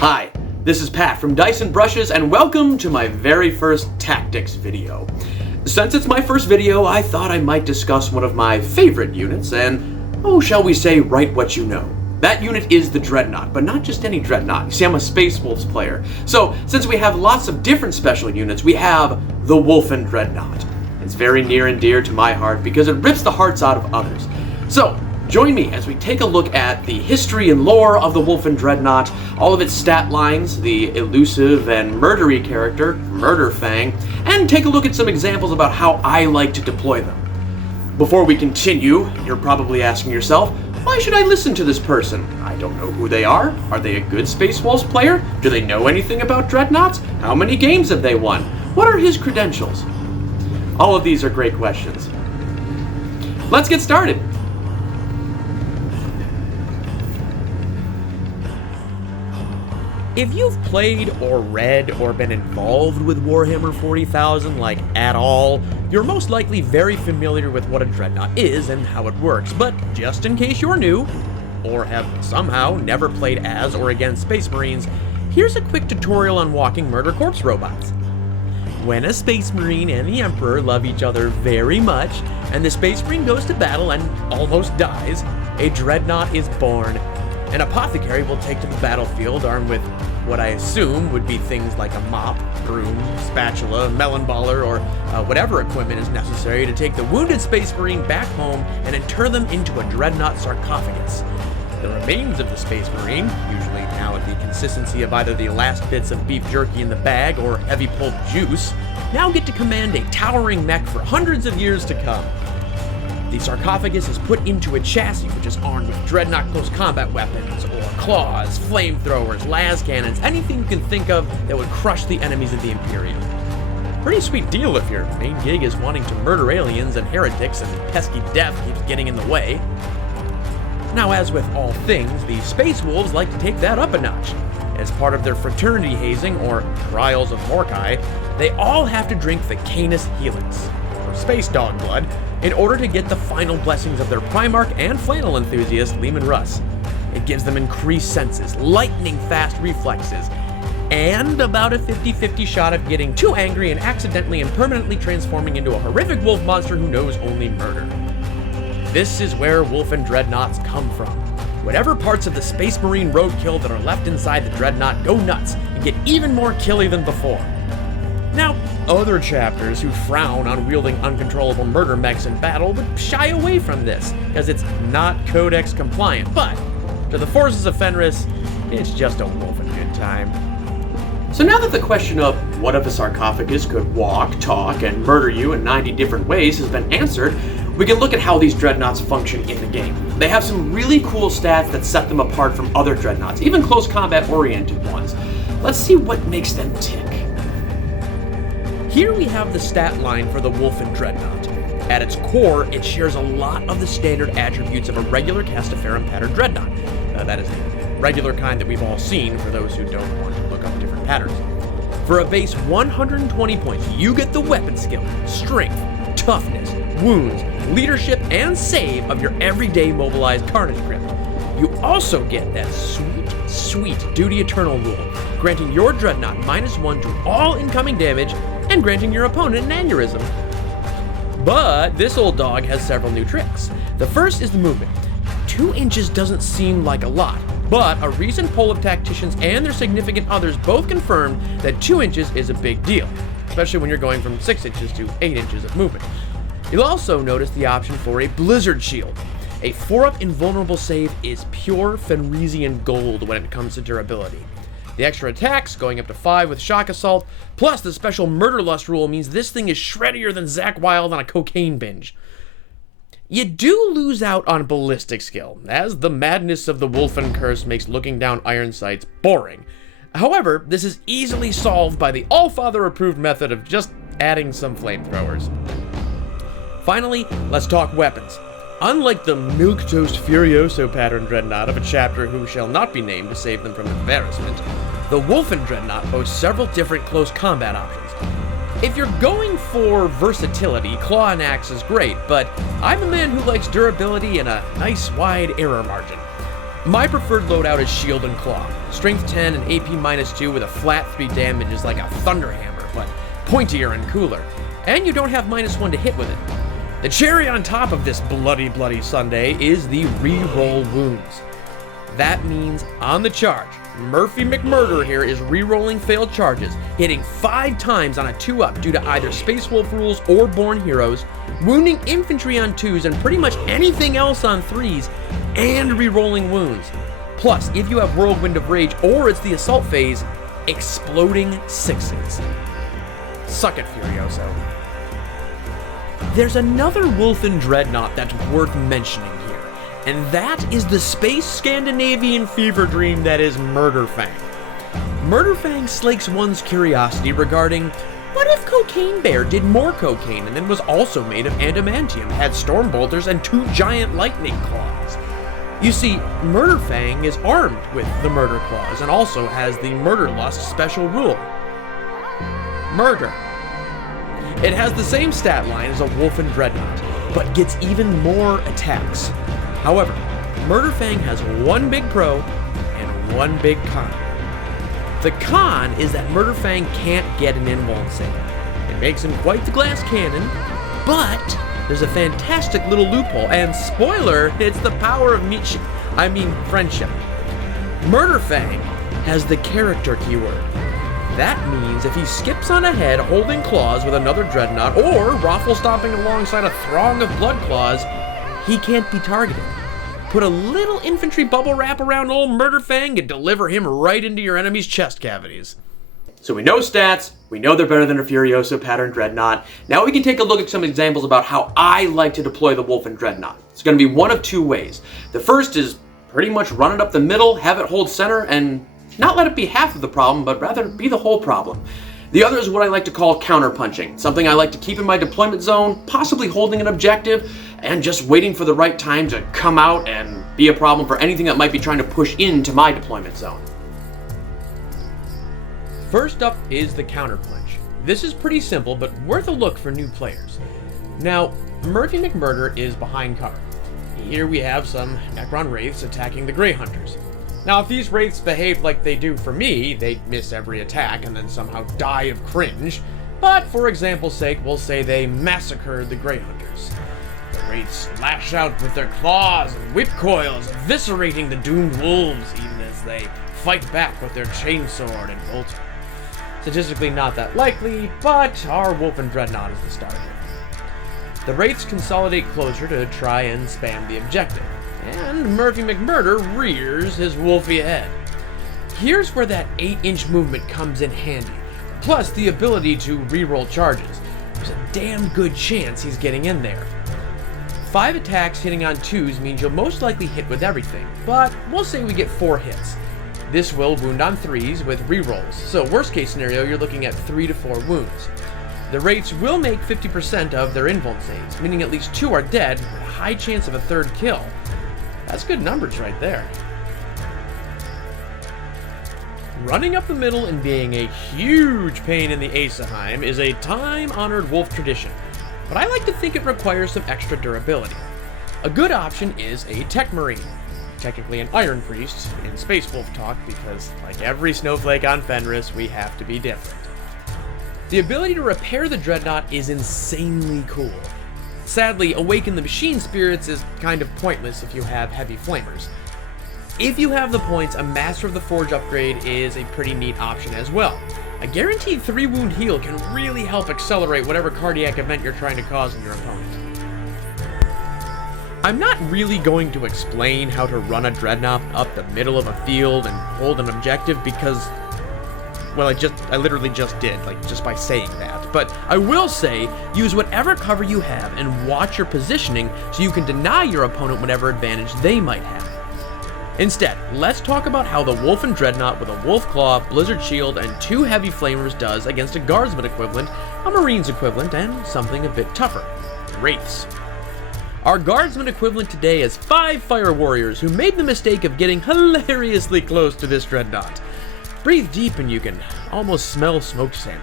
Hi, this is Pat from Dice and Brushes, and welcome to my very first tactics video. Since it's my first video, I thought I might discuss one of my favorite units, and, shall we say, write what you know. That unit is the Dreadnought, but not just any Dreadnought. You see, I'm a Space Wolves player. So, since we have lots of different special units, we have the Wulfen Dreadnought. It's very near and dear to my heart because it rips the hearts out of others. So, join me as we take a look at the history and lore of the Wulfen Dreadnought, all of its stat lines, the elusive and murdery character, Murderfang, and take a look at some examples about how I like to deploy them. Before we continue, you're probably asking yourself, why should I listen to this person? I don't know who they are. Are they a good Space Wolves player? Do they know anything about Dreadnoughts? How many games have they won? What are his credentials? All of these are great questions. Let's get started. If you've played or read or been involved with Warhammer 40,000, like at all, you're most likely very familiar with what a Dreadnought is and how it works, but just in case you're new, or have somehow never played as or against Space Marines, here's a quick tutorial on walking Murder Corpse robots. When a Space Marine and the Emperor love each other very much, and the Space Marine goes to battle and almost dies, a Dreadnought is born. An apothecary will take to the battlefield armed with what I assume would be things like a mop, broom, spatula, melon baller, or whatever equipment is necessary to take the wounded Space Marine back home and inter them into a Dreadnought sarcophagus. The remains of the Space Marine, usually now at the consistency of either the last bits of beef jerky in the bag or heavy pulp juice, now get to command a towering mech for hundreds of years to come. The sarcophagus is put into a chassis which is armed with Dreadnought close combat weapons, or claws, flamethrowers, las cannons, anything you can think of that would crush the enemies of the Imperium. Pretty sweet deal if your main gig is wanting to murder aliens and heretics and pesky death keeps getting in the way. Now, as with all things, the Space Wolves like to take that up a notch. As part of their fraternity hazing, or trials of Morkai, they all have to drink the Canis Helix, or space dog blood, in order to get the final blessings of their Primarch and flannel enthusiast, Leman Russ. It gives them increased senses, lightning-fast reflexes, and about a 50-50 shot of getting too angry and accidentally and permanently transforming into a horrific wolf monster who knows only murder. This is where Wulfen Dreadnoughts come from. Whatever parts of the Space Marine roadkill that are left inside the Dreadnought go nuts and get even more killy than before. Now, other chapters who frown on wielding uncontrollable murder mechs in battle would shy away from this, because it's not Codex compliant, but to the forces of Fenris, it's just a Wulfen good time. So now that the question of what if a sarcophagus could walk, talk, and murder you in 90 different ways has been answered, we can look at how these Dreadnoughts function in the game. They have some really cool stats that set them apart from other Dreadnoughts, even close combat oriented ones. Let's see what makes them tick. Here we have the stat line for the Wulfen Dreadnought. At its core, it shares a lot of the standard attributes of a regular Castaferum pattern Dreadnought. That is the regular kind that we've all seen for those who don't want to look up different patterns. For a base 120 points, you get the weapon skill, strength, toughness, wounds, leadership, and save of your everyday mobilized Carnage Grip. You also get that sweet Duty Eternal rule, granting your Dreadnought -1 to all incoming damage and granting your opponent an aneurysm. But this old dog has several new tricks. The first is the movement. 2 inches doesn't seem like a lot, but a recent poll of tacticians and their significant others both confirmed that 2 inches is a big deal, especially when you're going from 6 inches to 8 inches of movement. You'll also notice the option for a Blizzard Shield. A 4-up invulnerable save is pure Fenrisian gold when it comes to durability. The extra attacks, going up to 5 with Shock Assault, plus the special Murder Lust rule means this thing is shreddier than Zakk Wylde on a cocaine binge. You do lose out on ballistic skill, as the madness of the Wulfen Curse makes looking down iron sights boring. However, this is easily solved by the Allfather approved method of just adding some flamethrowers. Finally, let's talk weapons. Unlike the Milquetoast Furioso pattern Dreadnought of a chapter who shall not be named to save them from embarrassment, the Wulfen Dreadnought boasts several different close combat options. If you're going for versatility, Claw and Axe is great, but I'm a man who likes durability and a nice wide error margin. My preferred loadout is Shield and Claw. Strength 10 and AP -2 with a flat 3 damage is like a Thunder Hammer, but pointier and cooler. And you don't have -1 to hit with it. The cherry on top of this bloody sundae is the re-roll wounds. That means on the charge, Murphy McMurder here is re-rolling failed charges, hitting 5 times on a 2-up due to either Space Wolf rules or Born Heroes, wounding infantry on 2s and pretty much anything else on 3s, and re-rolling wounds. Plus, if you have Whirlwind of Rage or it's the Assault phase, exploding 6s. Suck it, Furioso. There's another Wulfen Dreadnought that's worth mentioning here, and that is the space Scandinavian fever dream that is Murderfang. Murderfang slakes one's curiosity regarding, what if Cocaine Bear did more cocaine and then was also made of adamantium, had storm bolters, and 2 giant lightning claws? You see, Murderfang is armed with the Murder Claws and also has the Murder Lust special rule. Murder. It has the same stat line as a Wulfen Dreadnought, but gets even more attacks. However, Murderfang has one big pro and one big con. The con is that Murderfang can't get an invuln save. It makes him quite the glass cannon, but there's a fantastic little loophole, and spoiler, it's the power of friendship. Murderfang has the character keyword. That means if he skips on ahead holding claws with another Dreadnought, or raffle stomping alongside a throng of blood claws, he can't be targeted. Put a little infantry bubble wrap around old Murderfang and deliver him right into your enemy's chest cavities. So we know stats, we know they're better than a Furioso pattern Dreadnought. Now we can take a look at some examples about how I like to deploy the Wulfen Dreadnought. It's going to be one of 2 ways. The first is pretty much run it up the middle, have it hold center, and not let it be half of the problem, but rather be the whole problem. The other is what I like to call counterpunching, something I like to keep in my deployment zone, possibly holding an objective, and just waiting for the right time to come out and be a problem for anything that might be trying to push into my deployment zone. First up is the counterpunch. This is pretty simple, but worth a look for new players. Now, Murphy McMurder is behind cover. Here we have some Necron Wraiths attacking the Grey Hunters. Now, if these Wraiths behaved like they do for me, they'd miss every attack and then somehow die of cringe. But for example's sake, we'll say they massacred the Grey Hunters. The Wraiths lash out with their claws and whip coils, eviscerating the doomed wolves even as they fight back with their chainsword and bolter. Statistically not that likely, but our Wulfen Dreadnought is the star here. The Wraiths consolidate closer to try and spam the objective, and Murphy McMurder rears his wolfy head. Here's where that 8-inch movement comes in handy, plus the ability to reroll charges. There's a damn good chance he's getting in there. 5 attacks hitting on 2s means you'll most likely hit with everything, but we'll say we get 4 hits. This will wound on 3s with rerolls, so worst case scenario you're looking at 3 to 4 wounds. The Wraiths will make 50% of their invuln saves, meaning at least 2 are dead with a high chance of a 3rd kill. That's good numbers right there. Running up the middle and being a huge pain in the Asaheim is a time-honored wolf tradition, but I like to think it requires some extra durability. A good option is a Tech Marine, technically an Iron Priest in Space Wolf talk because, like every snowflake on Fenris, we have to be different. The ability to repair the Dreadnought is insanely cool. Sadly, Awaken the Machine Spirits is kind of pointless if you have heavy flamers. If you have the points, a Master of the Forge upgrade is a pretty neat option as well. A guaranteed 3-wound heal can really help accelerate whatever cardiac event you're trying to cause in your opponent. I'm not really going to explain how to run a Dreadnought up the middle of a field and hold an objective because, well, I literally just did, just by saying that. But I will say, use whatever cover you have and watch your positioning so you can deny your opponent whatever advantage they might have. Instead, let's talk about how the Wulfen Dreadnought with a Wolf Claw, Blizzard Shield, and 2 Heavy Flamers does against a Guardsman equivalent, a Marines equivalent, and something a bit tougher, Wraiths. Our Guardsman equivalent today is 5 Fire Warriors who made the mistake of getting hilariously close to this Dreadnought. Breathe deep and you can almost smell smoked salmon.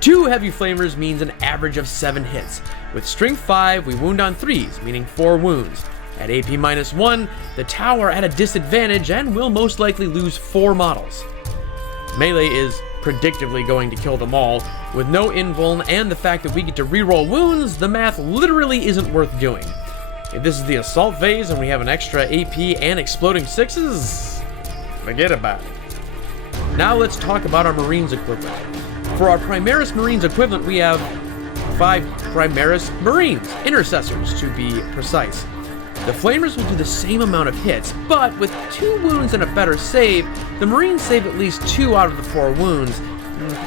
2 Heavy Flamers means an average of 7 hits. With Strength 5, we wound on 3s, meaning 4 wounds. At AP -1, the Tau are at a disadvantage and will most likely lose 4 models. Melee is predictably going to kill them all. With no invuln and the fact that we get to reroll wounds, the math literally isn't worth doing. If this is the assault phase and we have an extra AP and exploding 6s, forget about it. Now let's talk about our Marines equivalent. For our Primaris Marines equivalent, we have 5 Primaris Marines, Intercessors to be precise. The Flamers will do the same amount of hits, but with 2 wounds and a better save, the Marines save at least 2 out of the 4 wounds,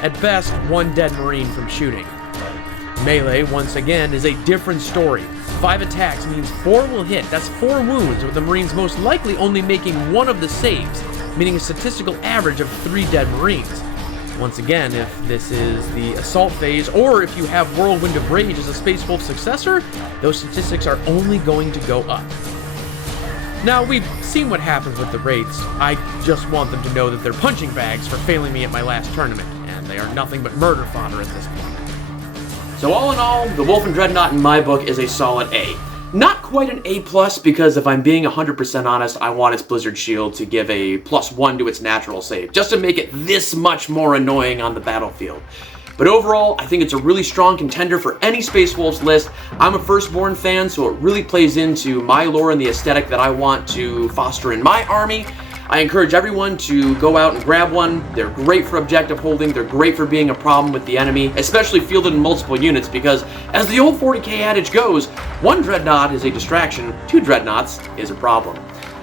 at best 1 dead Marine from shooting. Melee, once again, is a different story. 5 attacks means 4 will hit, that's 4 wounds, with the Marines most likely only making 1 of the saves, meaning a statistical average of 3 dead Marines. Once again, if this is the assault phase, or if you have Whirlwind of Rage as a Space Wolf successor, those statistics are only going to go up. Now, we've seen what happens with the raids. I just want them to know that they're punching bags for failing me at my last tournament, and they are nothing but murder fodder at this point. So all in all, the Wulfen Dreadnought in my book is a solid A. Not quite an A+, because if I'm being 100% honest, I want its Blizzard Shield to give a +1 to its natural save, just to make it this much more annoying on the battlefield. But overall, I think it's a really strong contender for any Space Wolves list. I'm a Firstborn fan, so it really plays into my lore and the aesthetic that I want to foster in my army. I encourage everyone to go out and grab one. They're great for objective holding, they're great for being a problem with the enemy, especially fielded in multiple units, because as the old 40k adage goes, 1 Dreadnought is a distraction, 2 Dreadnoughts is a problem.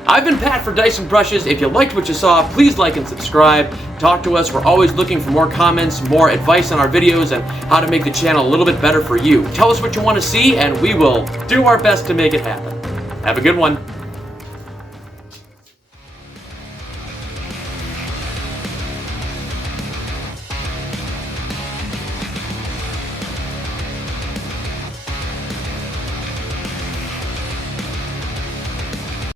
I've been Pat for Dice and Brushes. If you liked what you saw, please like and subscribe. Talk to us. We're always looking for more comments, more advice on our videos, and how to make the channel a little bit better for you. Tell us what you want to see, and we will do our best to make it happen. Have a good one.